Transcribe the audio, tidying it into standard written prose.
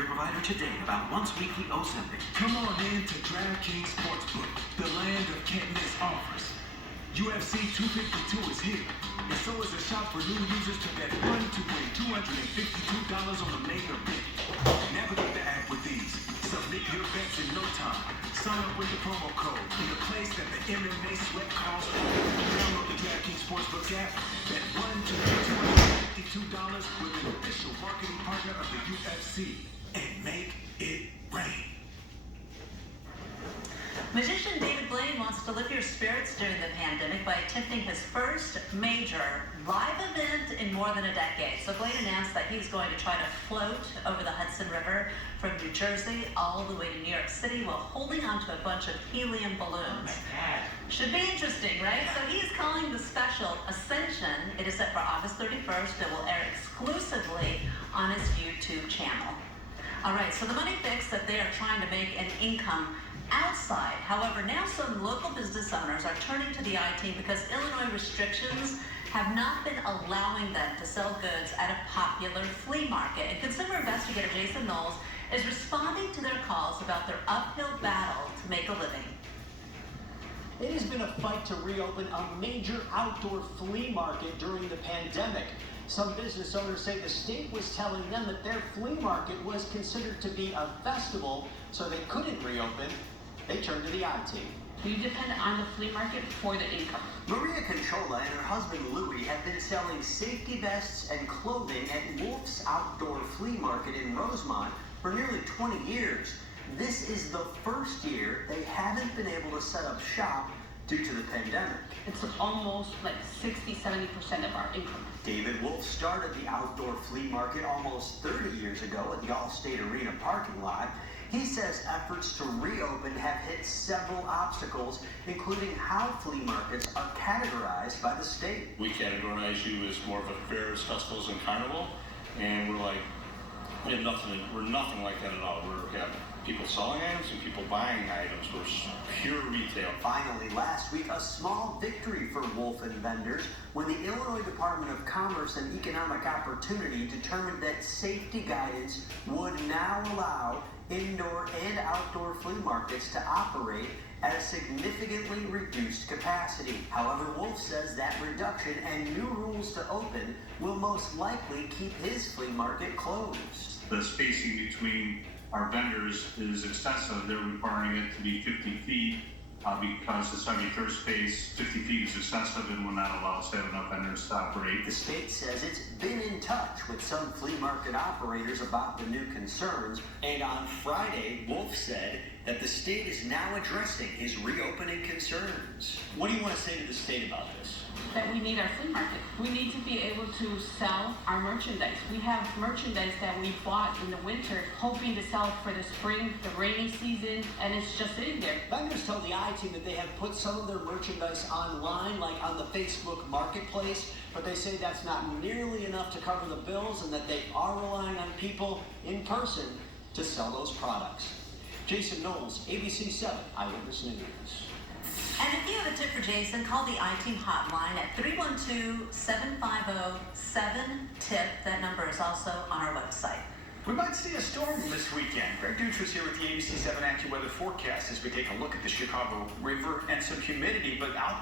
your provider today about once-weekly Ozempic. Come on in to DraftKings Sportsbook, the land of can't-miss offers. UFC 252 is here, and so is a shop for new users to bet one to win $252 on the main event. Navigate the app with ease. Submit your bets in no time. Sign up with the promo code in the place that the MMA sweat calls home. Download the DraftKings Sportsbook app. Bet one to win $252 with an official marketing partner of the UFC, and make it rain. Magician David Blaine wants to lift your spirits during the pandemic by attempting his first major live event in more than a decade. So Blaine announced that he's going to try to float over the Hudson River from New Jersey all the way to New York City while holding onto a bunch of helium balloons. Should be interesting, right? So he's calling the special Ascension. It is set for August 31st. It will air exclusively on his YouTube channel. All right, so the money fix that they are trying to make an income outside. However, now some local business owners are turning to the I-team because Illinois restrictions have not been allowing them to sell goods at a popular flea market. And consumer investigator Jason Knowles is responding to their calls about their uphill battle to make a living. It has been a fight to reopen a major outdoor flea market during the pandemic. Some business owners say the state was telling them that their flea market was considered to be a festival, so they couldn't reopen. They turned to the I-team. We depend on the flea market for the income. Maria Conchola and her husband Louie have been selling safety vests and clothing at Wolf's Outdoor Flea Market in Rosemont for nearly 20 years. This is the first year they haven't been able to set up shop due to the pandemic. It's almost like 60-70% of our income. David Wolf started the outdoor flea market almost 30 years ago at the Allstate Arena parking lot. He says efforts to reopen have hit several obstacles, including how flea markets are categorized by the state. We categorize you as more of a fairs, festivals, and carnival, and we're nothing like that at all. We have people selling items and people buying items. We're pure retail. Finally, last week, a small victory for Wolf and vendors when the Illinois Department of Commerce and Economic Opportunity determined that safety guidance would now allow indoor and outdoor flea markets to operate at a significantly reduced capacity. However, Wolf says that reduction and new rules to open will most likely keep his flea market closed. The spacing between our vendors is extensive. They're requiring it to be 50 feet because the 73rd space, 50 feet is excessive and will not allow us to have enough vendors to operate. The state says it's been in touch with some flea market operators about the new concerns, and on Friday, Wolf said that the state is now addressing his reopening concerns. What do you want to say to the state about this? That we need our flea market. We need to be able to sell our merchandise. We have merchandise that we bought in the winter, hoping to sell it for the spring, the rainy season, and it's just sitting there. Vendors tell the I-team that they have put some of their merchandise online, like on the Facebook Marketplace, but they say that's not nearly enough to cover the bills and that they are relying on people in person to sell those products. Jason Knowles, ABC 7 Eyewitness News. And if you have a tip for Jason, call the I-team hotline at 312-750-7TIP. That number is also on our website. We might see a storm this weekend. Greg Dutra's here with the ABC 7 AccuWeather forecast as we take a look at the Chicago River and some humidity, but out